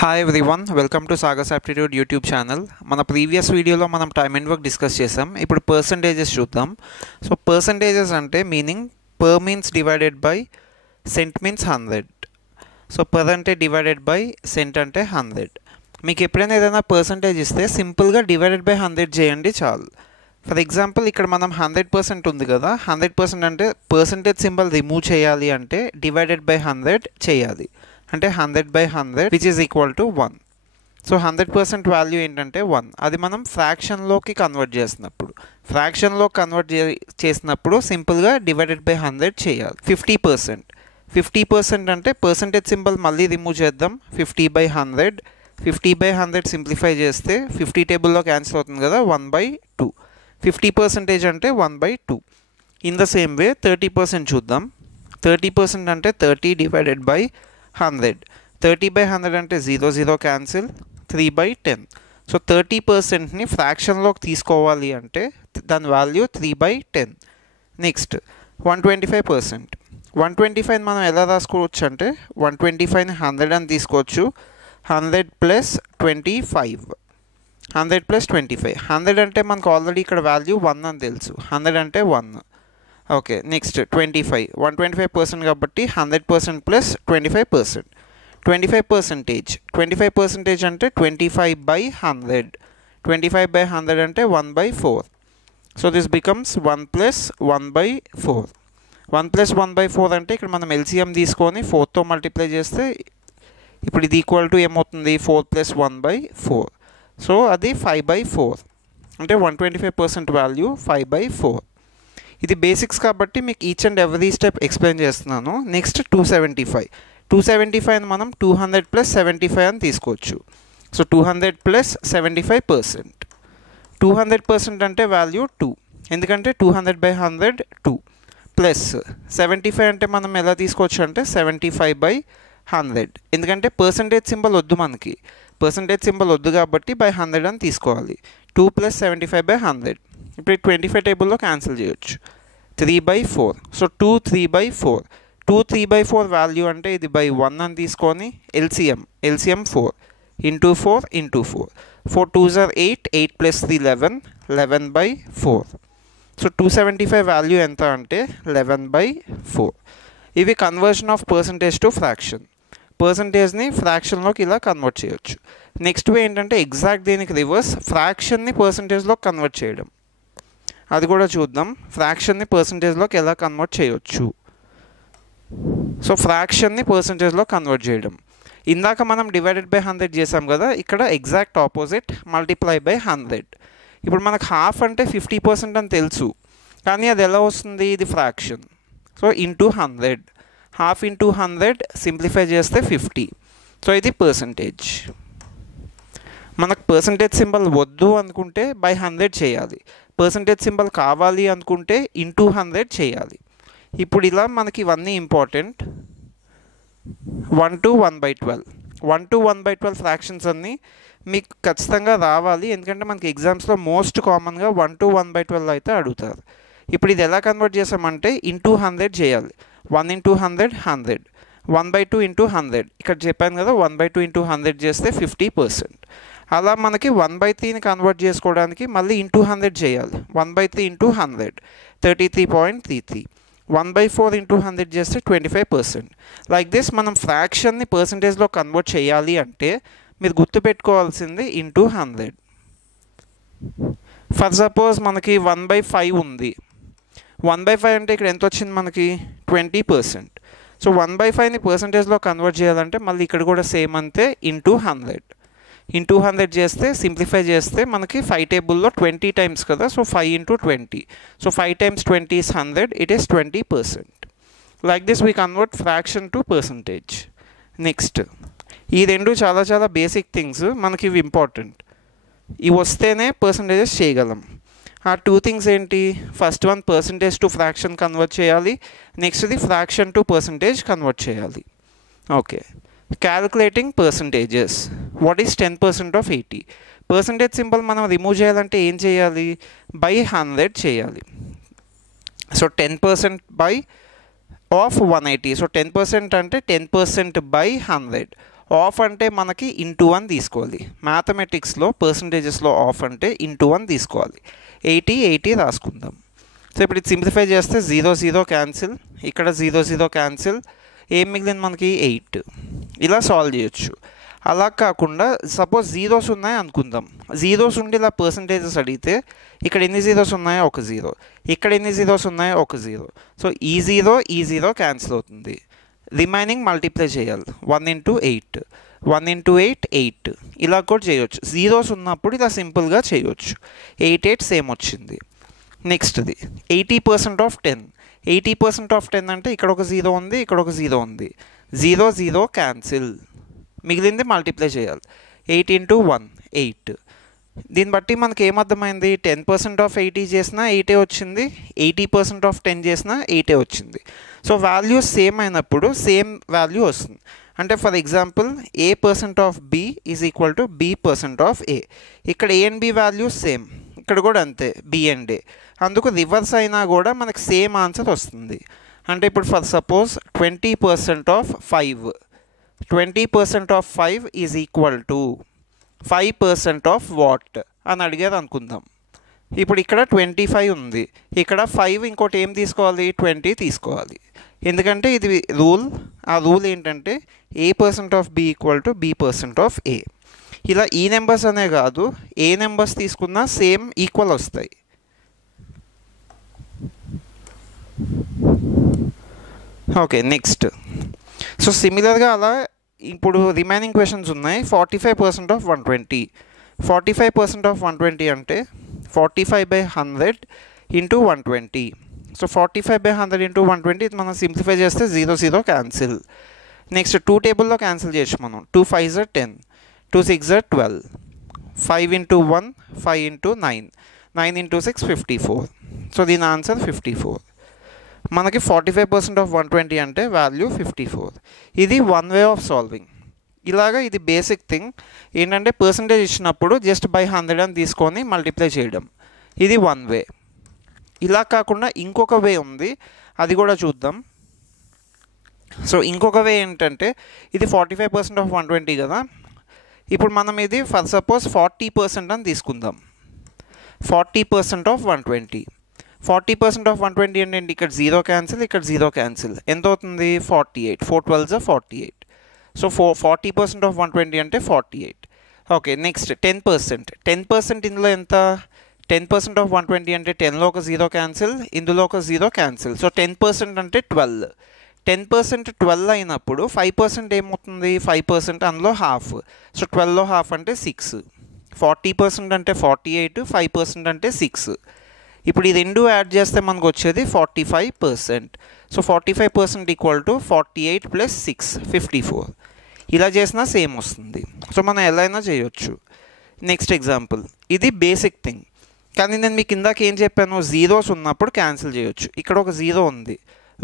Hi everyone, welcome to Sagas aptitude YouTube channel. మన previous వీడియోలో మనం టైమ్ అండ్ వర్క్ డిస్కస్ చేసాం. ఇప్పుడు పర్సంటేజెస్ చూద్దాం. సో పర్సంటేజెస్ అంటే meaning per means divided by cent means 100. So per అంటే divided by cent అంటే 100. మీకు ఎప్పుడైనా ఏదైనా పర్సంటేజ్ ఇస్తే సింపుల్గా డివైడెడ్ బై 100 చేయండి చాలు. ఫర్ ఎగ్జాంపుల్ ఇక్కడ మనం 100% ఉంది కదా, 100% అంటే పర్సంటేజ్ సింబల్ రిమూవ్ చేయాలి అంటే డివైడెడ్ బై 100 చేయాలి. అంటే 100/100 which is equal to 1. So 100% value ఏంటంటే 1. అది మనం ఫ్రాక్షన్లోకి కన్వర్ట్ చేసినప్పుడు చేసినప్పుడు సింపుల్గా డివైడెడ్ బై 100 చేయాలి. 50% అంటే పర్సంటేజ్ సింబల్ మళ్ళీ రిమూవ్ చేద్దాం. 50/100 50/100 సింప్లిఫై చేస్తే 50 టేబుల్లో క్యాన్సిల్ అవుతుంది కదా, 1/2. 50% అంటే 1/2. ఇన్ ద సేమ్ వే 30% చూద్దాం. 30% అంటే 30 డివైడెడ్ బై 100. 30/100 అంటే 0 క్యాన్సిల్, 3/10. సో 30%ని ఫ్రాక్షన్లోకి తీసుకోవాలి అంటే దాని వాల్యూ 3/10. నెక్స్ట్ 125%. 125 మనం ఎలా రాసుకోవచ్చు అంటే 125ని 100 అని తీసుకోవచ్చు. 100 + 25. 100 + 25. 100 అంటే మనకు ఆల్రెడీ ఇక్కడ వాల్యూ 1 అని తెలుసు. 100 అంటే 1. Okay, next 25. 125% కాబట్టి 100% + 25%. 25% అంటే 25/100. 25/100 అంటే 1/4. So this becomes 1 + 1/4. 1 + 1/4 అంటే ఇక్కడ మనం ఎల్సిఎం తీసుకొని 4తో మల్టిప్లై చేస్తే ఇప్పుడు ఇది ఈక్వల్ టు ఏమవుతుంది, 4 + 1/4. సో అది 5/4. అంటే 125% వాల్యూ 5/4. ఇది బేసిక్స్ కాబట్టి మీకు each and every step explain చేస్తున్నాను. నెక్స్ట్ 275. 275 మనం 200 + 75 అని తీసుకోవచ్చు. సో 200 + 75%. 200% అంటే వాల్యూ 2, ఎందుకంటే 200/100 2 ప్లస్ 75 అంటే మనం ఎలా తీసుకోవచ్చు అంటే 75/100, ఎందుకంటే పర్సంటేజ్ సింబల్ వద్దు, మనకి పర్సంటేజ్ సింబల్ వద్దు కాబట్టి బై 100 అని తీసుకోవాలి. 2 + 75/100. ఇప్పుడు 25 టేబుల్లో క్యాన్సిల్ చేయొచ్చు. 3/4. సో 2 3/4. 2 3/4 వాల్యూ అంటే ఇది బై 1 అని తీసుకొని LCM 4 into 4 into 4. 4 2s are 8. 8 + 3 11. 11/4. So 275 value ఎంత అంటే 11/4. ఇవి conversion of percentage to fraction. పర్సంటేజ్ని ఫ్రాక్షన్లోకి ఇలా కన్వర్ట్ చేయొచ్చు. నెక్స్ట్ వే ఏంటంటే ఎగ్జాక్ట్ దీనికి రివర్స్, ఫ్రాక్షన్ని పర్సంటేజ్లో కన్వర్ట్ చేయడం. అది కూడా చూద్దాం, ఫ్రాక్షన్ని పర్సంటేజ్లోకి ఎలా కన్వర్ట్ చేయొచ్చు. సో ఫ్రాక్షన్ని పర్సంటేజ్లో కన్వర్ట్ చేయడం. ఇందాక మనం డివైడెడ్ బై 100 చేసాం కదా, ఇక్కడ ఎగ్జాక్ట్ ఆపోజిట్ మల్టిప్లై బై 100. ఇప్పుడు మనకు హాఫ్ అంటే 50% అని తెలుసు, కానీ అది ఎలా వస్తుంది, ఇది fraction. So into 100. Half into 100 simplify చేస్తే 50. సో ఇది పర్సంటేజ్. మనకు పర్సంటేజ్ సింబల్ వద్దు అనుకుంటే బై 100 చేయాలి. పర్సంటేజ్ సింబల్ కావాలి అనుకుంటే ఇంటూ 100 చేయాలి. ఇప్పుడు ఇలా మనకి ఇవన్నీ ఇంపార్టెంట్. 1 to 1/12. 1 to 1/12 ఫ్రాక్షన్స్ అన్నీ మీకు ఖచ్చితంగా రావాలి, ఎందుకంటే మనకి ఎగ్జామ్స్లో మోస్ట్ కామన్గా 1 to 1/12 అయితే అడుగుతారు. ఇప్పుడు ఇది ఎలా కన్వర్ట్ చేసామంటే ఇంటూ 100 చేయాలి. 1 × 100 100. 1/2 × 100. ఇక్కడ చెప్పాను కదా, 1/2 × 100 చేస్తే 50%. అలా మనకి 1/3ని కన్వర్ట్ చేసుకోవడానికి మళ్ళీ ఇంటూ 100 చేయాలి. 1/3 × 100 33.33. 1/4 × 100 చేస్తే 25%. లైక్ దిస్ మనం ఫ్రాక్షన్ని పర్సంటేజ్లో కన్వర్ట్ చేయాలి అంటే మీరు గుర్తుపెట్టుకోవాల్సింది ఇంటూ 100. ఫర్ సపోజ్ మనకి 1/5 ఉంది. 1/5 అంటే ఇక్కడ ఎంత వచ్చింది మనకి 20%. సో 1/5ని పర్సంటేజ్లో కన్వర్ట్ చేయాలంటే మళ్ళీ ఇక్కడ కూడా సేమ్ అంతే, ఇంటూ 100. ఇంటూ 100 చేస్తే సింప్లిఫై చేస్తే మనకి 5 టేబుల్లో 20 టైమ్స్ కదా, so 5 × 20. So 5 times 20 is 100. It is 20%. Like this we convert fraction to percentage. Next ఈ రెండు చాలా చాలా బేసిక్ థింగ్స్, మనకి ఇవి ఇంపార్టెంట్. ఇవి వస్తేనే పర్సంటేజెస్ చేయగలం. ఆ 2 థింగ్స్ ఏంటి, first one percentage to fraction convert చేయాలి, నెక్స్ట్ది ఫ్రాక్షన్ టు పర్సంటేజ్ కన్వర్ట్ చేయాలి. Okay, calculating percentages. What is 10% of 80? Percentage symbol మనం రిమూవ్ చేయాలంటే ఏం చేయాలి, బై 100 చేయాలి. So 10% by of 180. సో 10% అంటే 10% బై 100 ఆఫ్ అంటే మనకి ఇంటూ 1 తీసుకోవాలి. మ్యాథమెటిక్స్లో పర్సంటేజెస్లో ఆఫ్ అంటే ఇంటూ 1 తీసుకోవాలి. 80 రాసుకుందాం. సో ఇప్పుడు ఇది సింప్లిఫై చేస్తే 0 0 క్యాన్సిల్, ఇక్కడ 0 0 క్యాన్సిల్, ఏం మిగిలింది మనకి 8. ఇలా సాల్వ్ చేయొచ్చు. అలా కాకుండా సపోజ్ జీరోస్ ఉన్నాయి అనుకుందాం. జీరోస్ ఉండి ఇలా పర్సంటేజెస్ అడిగితే ఇక్కడ ఎన్ని జీరోస్ ఉన్నాయో ఒక జీరో, ఇక్కడ ఎన్ని జీరోస్ ఉన్నాయో ఒక జీరో. సో ఈ జీరో క్యాన్సిల్ అవుతుంది. రిమైనింగ్ మల్టిప్లై చేయాలి. 1 × 8, 1 × 8 8. ఇలా కూడా చేయొచ్చు. జీరోస్ ఉన్నప్పుడు ఇలా సింపుల్గా చేయొచ్చు. 8 8 సేమ్ వచ్చింది. నెక్స్ట్ది 80% ఆఫ్ 10. 80% ఆఫ్ 10 అంటే ఇక్కడ ఒక జీరో ఉంది, ఇక్కడ ఒక జీరో ఉంది. 0 0 క్యాన్సిల్, మిగిలింది మల్టిప్లై చేయాలి. 8 × 1 8. దీన్ని బట్టి మనకి ఏమర్థమైంది? 10% ఆఫ్ 80 చేసినా 8 వచ్చింది, 80% ఆఫ్ 10 చేసినా 8 వచ్చింది. సో వాల్యూస్ సేమ్ అయినప్పుడు సేమ్ వాల్యూ వస్తుంది. అంటే for example A% of B is equal to B% of A. ఇక్కడ A and B values same, ఇక్కడ కూడా అంతే, B అండ్ A. అందుకు రివర్స్ అయినా కూడా మనకు సేమ్ ఆన్సర్ వస్తుంది. అంటే ఇప్పుడు for suppose 20% of 5, 20% of 5 is equal to 5% of what అని అడిగేది అనుకుందాం. ఇప్పుడు ఇక్కడ 25 ఉంది, ఇక్కడ 5 ఇంకోటి ఏం తీసుకోవాలి? 20 తీసుకోవాలి. ఎందుకంటే ఇది రూల్. ఆ రూల్ ఏంటంటే A% of B equal to B% of A. ఇలా ఈ నెంబర్స్ అనే కాదు, ఏ నెంబర్స్ తీసుకున్నా సేమ్ ఈక్వల్ వస్తాయి. Okay, next. సో సిమిలర్గా అలా ఇప్పుడు రిమైనింగ్ క్వశ్చన్స్ ఉన్నాయి. 45% ఆఫ్ 120. 45% ఆఫ్ 120 అంటే 45/100 × 120. సో 45/100 × 120 ఇది మనం సింప్లిఫై చేస్తే 0 0 క్యాన్సిల్. నెక్స్ట్ 2 టేబుల్లో క్యాన్సిల్ చేయొచ్చు మనం. 2 5s are 10, 2 6s are 12, 5 × 1 5 × 9, 9 × 6 54. So దీని ఆన్సర్ 54. మనకి 45% ఆఫ్ 120 అంటే వాల్యూ 54. ఇది వన్ వే ఆఫ్ సాల్వింగ్. ఇలాగా ఇది బేసిక్ థింగ్ ఏంటంటే పర్సంటేజ్ ఇచ్చినప్పుడు జస్ట్ బై 100 అని తీసుకొని మల్టిప్లై చేయడం. ఇది వన్ వే. ఇలా కాకుండా ఇంకొక వే ఉంది, అది కూడా చూద్దాం. సో ఇంకొక వే ఏంటంటే ఇది 45% ఆఫ్ 120 కదా. ఇప్పుడు మనం ఇది ఫర్ సపోజ్ 40% అని తీసుకుందాం. 40% ఆఫ్ 120. 40% ఆఫ్ 120 అంటే ఇక్కడ 0 క్యాన్సిల్, ఇక్కడ 0 క్యాన్సిల్. ఎంత అవుతుంది? 48. 4 12s are 48. సో 40% ఆఫ్ 120 అంటే 48. Okay, next 10%. 10% ఇందులో ఎంత? 10% ఆఫ్ 120 అంటే 10లో ఒక 0 క్యాన్సిల్, ఇందులో ఒక 0 క్యాన్సిల్. సో 10% అంటే 12. 10% 12 అయినప్పుడు 5% ఏమవుతుంది? 5% అందులో హాఫ్. సో 12లో హాఫ్ అంటే 6. 40% అంటే 48, 5% అంటే 6. ఇప్పుడు ఈ రెండు యాడ్ చేస్తే మనకు వచ్చేది 45%. So 45% equal to 48 + 6 54. ఇలా చేసినా సేమ్ వస్తుంది. సో మనం ఎలా అయినా చేయొచ్చు. Next example. ఇది బేసిక్ థింగ్, కానీ నేను మీకు ఇందాక ఏం చెప్పాను? జీరోస్ ఉన్నప్పుడు క్యాన్సిల్ చేయొచ్చు. ఇక్కడ ఒక 0 ఉంది,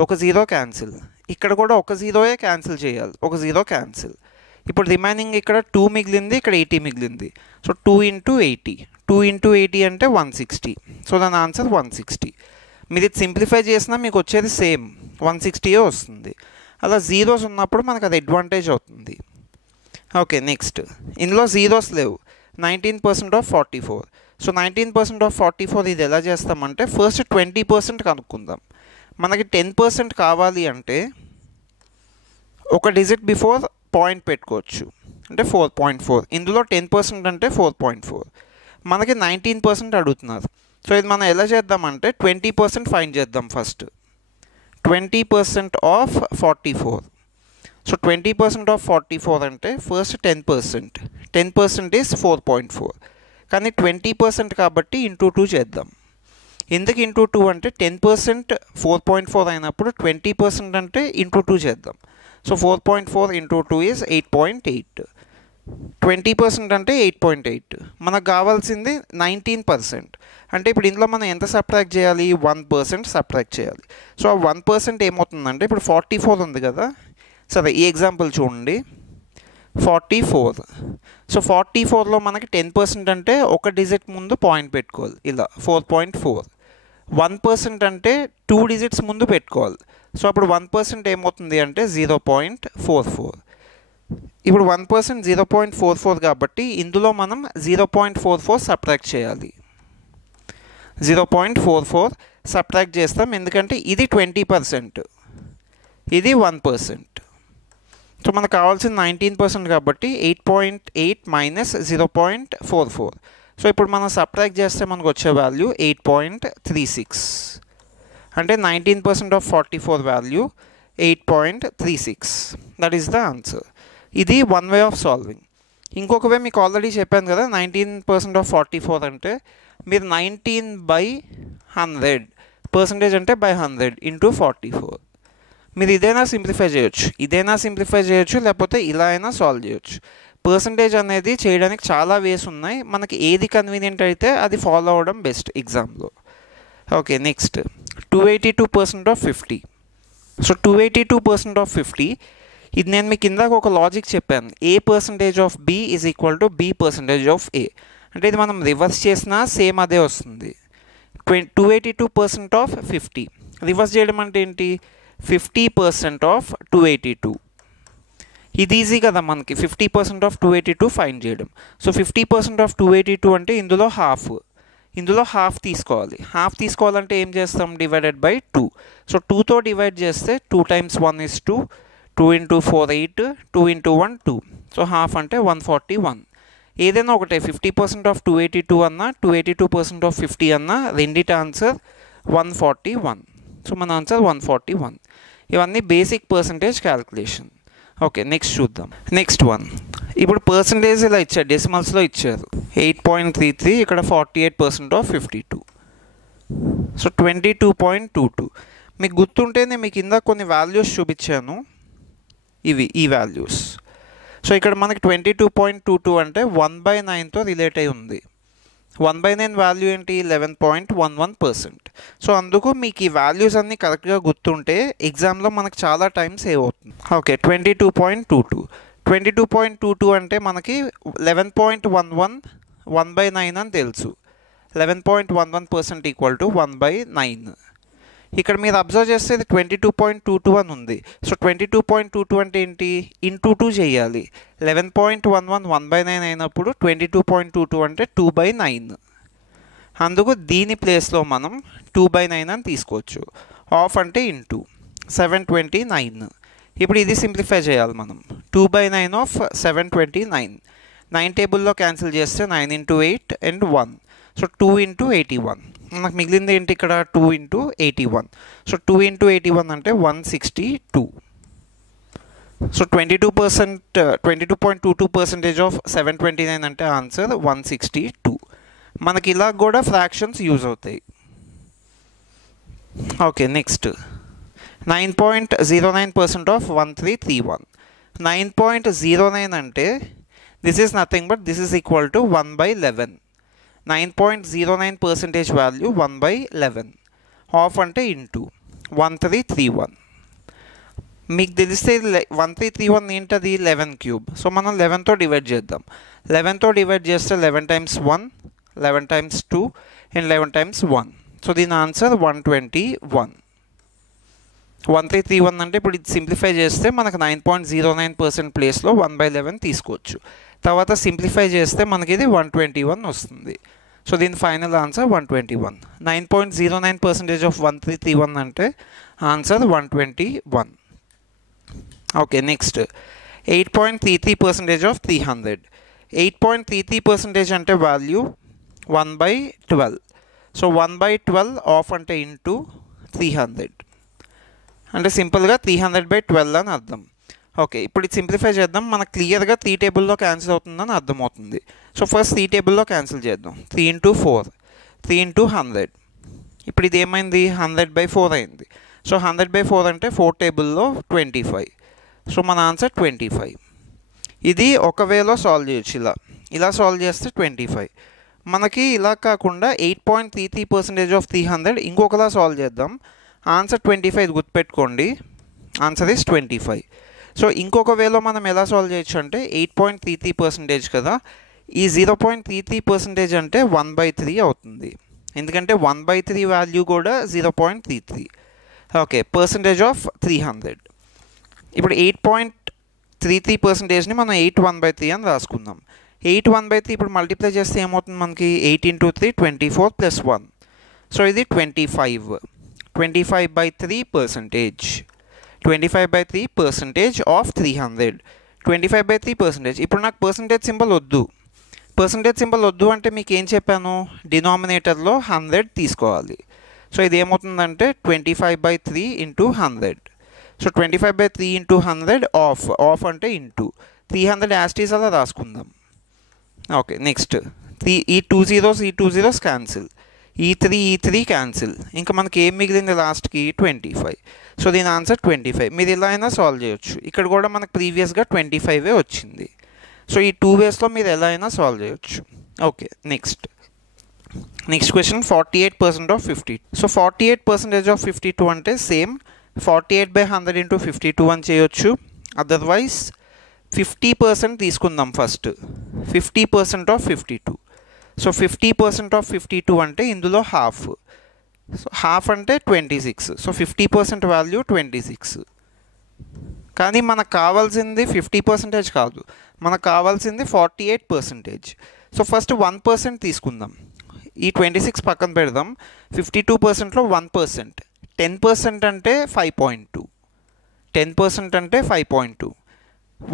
ఒక 0 క్యాన్సిల్. ఇక్కడ కూడా ఒక 0 క్యాన్సిల్ చేయాలి, ఒక 0 క్యాన్సిల్. ఇప్పుడు రిమైనింగ్ ఇక్కడ 2 మిగిలింది, ఇక్కడ 80 మిగిలింది. సో 2 × 80. 2 × 80 అంటే 160. సో దాని ఆన్సర్ 160. మీరు ఇది సింప్లిఫై చేసినా మీకు వచ్చేది సేమ్ 160 వస్తుంది. అలా జీరోస్ ఉన్నప్పుడు మనకు అది అడ్వాంటేజ్ అవుతుంది. Okay, next. ఇందులో జీరోస్ లేవు. 19% ఆఫ్ 44. సో 19% ఆఫ్ 44 ఇది ఎలా చేస్తామంటే ఫస్ట్ 20% కనుక్కుందాం. మనకి 10% కావాలి అంటే ఒక డిజిట్ బిఫోర్ పాయింట్ పెట్టుకోవచ్చు, అంటే 4.4. ఇందులో 10% అంటే 4.4. మనకి 19% అడుగుతున్నారు. సో ఇది మనం ఎలా చేద్దామంటే 20% ఫైండ్ చేద్దాం ఫస్ట్. 20% ఆఫ్ 44. సో 20% ఆఫ్ 44 అంటే ఫస్ట్ 10%. 10% ఈజ్ 4.4. కానీ 20% కాబట్టి ఇంటూ 2 చేద్దాం. ఎందుకు ఇంటూ 2 అంటే 10% 4.4 అయినప్పుడు 20% అంటే ఇంటూ 2 చేద్దాం. So 4.4 × 2 is 8.8. 20% అంటే 8.8. మనకు కావాల్సింది 19%. అంటే ఇప్పుడు ఇందులో మనం ఎంత సబ్ట్రాక్ట్ చేయాలి? 1% సబ్ట్రాక్ట్ చేయాలి. సో ఆ 1% ఏమవుతుందంటే ఇప్పుడు 44 ఉంది కదా. సరే, ఈ ఎగ్జాంపుల్ చూడండి. 44. సో 44లో మనకి 10% అంటే ఒక డిజిట్ ముందు పాయింట్ పెట్టుకోవాలి, ఇలా 4.4. 1% అంటే 2 డిజిట్స్ ముందు పెట్టుకోవాలి. సో అప్పుడు 1% ఏమవుతుంది అంటే 0.44. ఇప్పుడు 1% 0.44 కాబట్టి ఇందులో మనం 0.44 సబ్ట్రాక్ట్ చేయాలి. 0.44 సబ్ట్రాక్ట్ చేస్తాం, ఎందుకంటే ఇది 20%, ఇది 1%. సో మనకు కావాల్సిన 19% కాబట్టి 8.8 మైనస్ 0.44. సో ఇప్పుడు మనం సబ్ట్రాక్ట్ చేస్తే మనకు వచ్చే వాల్యూ 8.36. అంటే 19% of 44 value 8.36. That is the answer. ఇది వన్ వే ఆఫ్ సాల్వింగ్. ఇంకొక వే మీకు ఆల్రెడీ చెప్పాను కదా, 19% ఆఫ్ 44 అంటే మీరు 19/100 పర్సంటేజ్ అంటే బై 100 ఇంటూ 44. మీరు ఇదైనా సింప్లిఫై చేయొచ్చు, లేకపోతే ఇలా అయినా సాల్వ్ చేయొచ్చు. పర్సంటేజ్ అనేది చేయడానికి చాలా వేస్ ఉన్నాయి, మనకి ఏది కన్వీనియంట్ అయితే అది ఫాలో అవ్వడం బెస్ట్ ఎగ్జామ్లో. Okay, next 282% of 50. So 282% of 50, ఇది నేను మీకు ఇందాక ఒక లాజిక్ చెప్పాను, A percentage of B is equal to B percentage of A. అంటే ఇది మనం రివర్స్ చేసినా సేమ్ అదే వస్తుంది. 282% ఆఫ్ 50 రివర్స్ చేయడం అంటే ఏంటి, 50% ఆఫ్ 282. ఇది ఈజీ కదా మనకి, 50% ఆఫ్ 282 ఫైండ్ చేయడం. సో 50% ఆఫ్ 282 అంటే ఇందులో హాఫ్ తీసుకోవాలంటే ఏం చేస్తాం, డివైడెడ్ బై 2. సో 2తో డివైడ్ చేస్తే 2 times 1 is 2, 2 into 4 8, 2 into 1 2. So half అంటే 141. ఏదైనా ఒకటే, 50% ఆఫ్ 282 అన్నా 282% ఆఫ్ 50 అన్నా రెండిటి ఆన్సర్ 141. సో మన ఆన్సర్ 141. ఇవన్నీ basic percentage calculation. Okay, next చూద్దాం. నెక్స్ట్ వన్, ఇప్పుడు పర్సంటేజ్ ఇలా ఇచ్చారు, డెసిమల్స్లో ఇచ్చారు 8.33, ఇక్కడ 48% ఆఫ్ 52. సో 22.22. మీకు గుర్తుంటే నేను మీకు కింద కొన్ని వాల్యూస్ చూపించాను, ఈ వాల్యూస్. సో ఇక్కడ మనకి 22.22 అంటే 1/9తో రిలేట్ అయి ఉంది. 1/9 వాల్యూ ఏంటి, 11.11%. సో అందుకు మీకు ఈ వాల్యూస్ అన్నీ కరెక్ట్గా గుర్తుంటే ఎగ్జామ్లో మనకు చాలా టైం సేవ్ అవుతుంది. ఓకే, 22.22 అంటే మనకి 11.11 1/9 అని తెలుసు. 11.11% ఈక్వల్ టు 1/9. ఇక్కడ మీరు అబ్జర్వ్ చేస్తే ఇది 22.22 అని ఉంది. సో 22.22 అంటే ఏంటి, ఇంటూ 2 చేయాలి. 11.11 1/9 అయినప్పుడు 22.22 అంటే 2/9. అందుకు దీని ప్లేస్లో మనం 2/9 అని తీసుకోవచ్చు. ఆఫ్ అంటే ఇంటూ 729. ఇప్పుడు ఇది సింప్లిఫై చేయాలి మనం. 2/9 ఆఫ్ 729. 9 టేబుల్లో క్యాన్సిల్ చేస్తే 9 into 8 and 1. So 2 into 81. మనకు మిగిలింది ఏంటి ఇక్కడ, 2 into 81. సో 2 into 81 అంటే 162. సో 22.22% ఆఫ్ 729 అంటే ఆన్సర్ 162. మనకి ఇలా కూడా ఫ్రాక్షన్స్ యూజ్ అవుతాయి. Okay, next 9.09% of 1331. 9.09 అంటే this is nothing but this is equal to 1/11. 9.09% value 1/11. Of అంటే ఇంటూ 1331. మీకు తెలిస్తే 1331 ఏంటది, 11 క్యూబ్. సో మనం 11తో డివైడ్ చేద్దాం. 11తో డివైడ్ చేస్తే 11 times 1, 11 times 2 and 11 times 1. So దీని ఆన్సర్ 121. 1331 అంటే ఇప్పుడు ఇది సింప్లిఫై చేస్తే మనకు 9.09% ప్లేస్లో 1/11 తీసుకోవచ్చు. తర్వాత సింప్లిఫై చేస్తే మనకి ఇది 121 వస్తుంది. సో దీని ఫైనల్ ఆన్సర్ 121. 9.09% ఆఫ్ 1331 అంటే ఆన్సర్ 121. Okay, next 8.33% of 300. 8.33% అంటే వాల్యూ 1/12. సో 1/12 ఆఫ్ అంటే ఇంటూ 300 అంటే సింపుల్గా 300/12 అని అర్థం. ఓకే, ఇప్పుడు ఇది సింప్లిఫై చేద్దాం. మనకు క్లియర్గా 3 టేబుల్లో క్యాన్సిల్ అవుతుందని అర్థమవుతుంది. సో ఫస్ట్ 3 టేబుల్లో క్యాన్సిల్ చేద్దాం. 3 into 4, 3 into 100. ఇప్పుడు ఇది ఏమైంది, 100/4 అయింది. సో 100/4 అంటే 4 టేబుల్లో 25. సో మన ఆన్సర్ 25. ఇది ఒక వేలో సాల్వ్ చేయొచ్చు, ఇలా సాల్వ్ చేస్తే 25. మనకి ఇలా కాకుండా 8.33% ఆఫ్ 300 ఇంకొకలా సాల్వ్ చేద్దాం. ఆన్సర్ 25 గుర్తుపెట్టుకోండి, ఆన్సర్ ఇస్ 25. సో ఇంకొక వేలో మనం ఎలా సాల్వ్ చేయొచ్చు అంటే 8.33% కదా, ఈ 0.33% అంటే 1/3 అవుతుంది. ఎందుకంటే 1/3 వాల్యూ కూడా 0.33. Okay, percentage of 300. ఇప్పుడు 3% మనం 8 1/3 అని రాసుకుందాం. 8 1/3 ఇప్పుడు మల్టిప్లై చేస్తే ఏమవుతుంది మనకి 8 × 3 24 + 1. సో ఇది 25. 25/3%. 25/3% ఆఫ్ 300. 25/3%. ఇప్పుడు నాకు పర్సంటేజ్ సింబల్ వద్దు. పర్సంటేజ్ సింబల్ వద్దు అంటే మీకు ఏం చెప్పాను, డినామినేటర్లో 100 తీసుకోవాలి. సో ఇది ఏమవుతుందంటే 25/3 × 100. సో 25/3 × 100 ఆఫ్ అంటే ఇంటూ 300 యాస్టీస్ అలా రాసుకుందాం. ఓకే, నెక్స్ట్ ఈ 2 zeros ఈ 2 zeros క్యాన్సిల్, ఈ 3 క్యాన్సిల్, ఇంకా మనకి ఏం మిగిలింది లాస్ట్కి 25. సో దీని ఆన్సర్ 25. మీరు ఇలా అయినా సాల్వ్ చేయొచ్చు. ఇక్కడ కూడా మనకు ప్రీవియస్గా 25 వచ్చింది. సో ఈ 2 వేస్లో మీరు ఎలా అయినా సాల్వ్ చేయొచ్చు. Okay, next question 48% of 50. So 48% of 52 అంటే సేమ్ 48/100 × 52 అని చేయొచ్చు. అదర్వైజ్ 50% తీసుకుందాం ఫస్ట్. 50% ఆఫ్ 52. సో 50% ఆఫ్ 52 అంటే ఇందులో హాఫ్. సో హాఫ్ అంటే 26. So 50% value 26. కానీ మనకు కావాల్సింది 50% కాదు, మనకు కావాల్సింది 48%. సో ఫస్ట్ 1% తీసుకుందాం. ఈ 26 పక్కన పెడదాం. 52%లో 1%. 10% అంటే 5.2. 10% అంటే 5.2.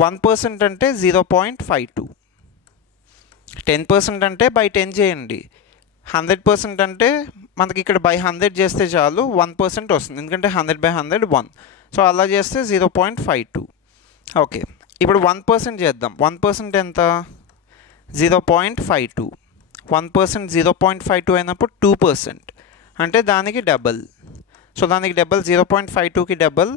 1% అంటే 0.52. 10% అంటే బై 10 చేయండి. 100% అంటే మనకి ఇక్కడ బై 100 చేస్తే చాలు 1% వస్తుంది, ఎందుకంటే 100/100 1. సో అలా చేస్తే 0.52. ఓకే, ఇప్పుడు 1% చేద్దాం. 1% ఎంత? 0.52. 1% 0.52 అయినప్పుడు 2%, అంటే దానికి డబల్. సో దానికి డబల్ 0.52కి డబల్.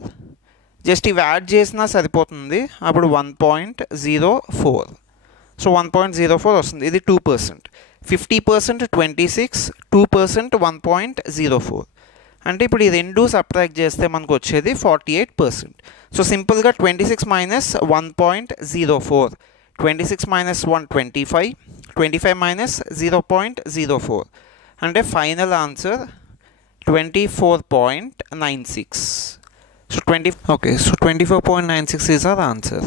జస్ట్ ఇవి యాడ్ చేసినా సరిపోతుంది. అప్పుడు 1.04. సో 1.04 వస్తుంది. ఇది 2%. 50% 26, 2% 1.04. అంటే ఇప్పుడు ఈ రెండు సబ్ట్రాక్ట్ చేస్తే మనకు వచ్చేది 48%. సో సింపుల్గా 26 - 1.04. 26 - 1 25. 25 - 0.04. అంటే final answer 24.96. So 24.96 is our answer.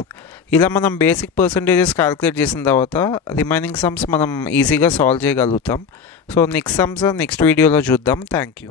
ఇలా మనం బేసిక్ పర్సంటేజెస్ క్యాలిక్యులేట్ చేసిన తర్వాత రిమైనింగ్ సమ్స్ మనం ఈజీగా సాల్వ్ చేయగలుగుతాం. సో నెక్స్ట్ సమ్స్ నెక్స్ట్ వీడియోలో చూద్దాం. Thank you.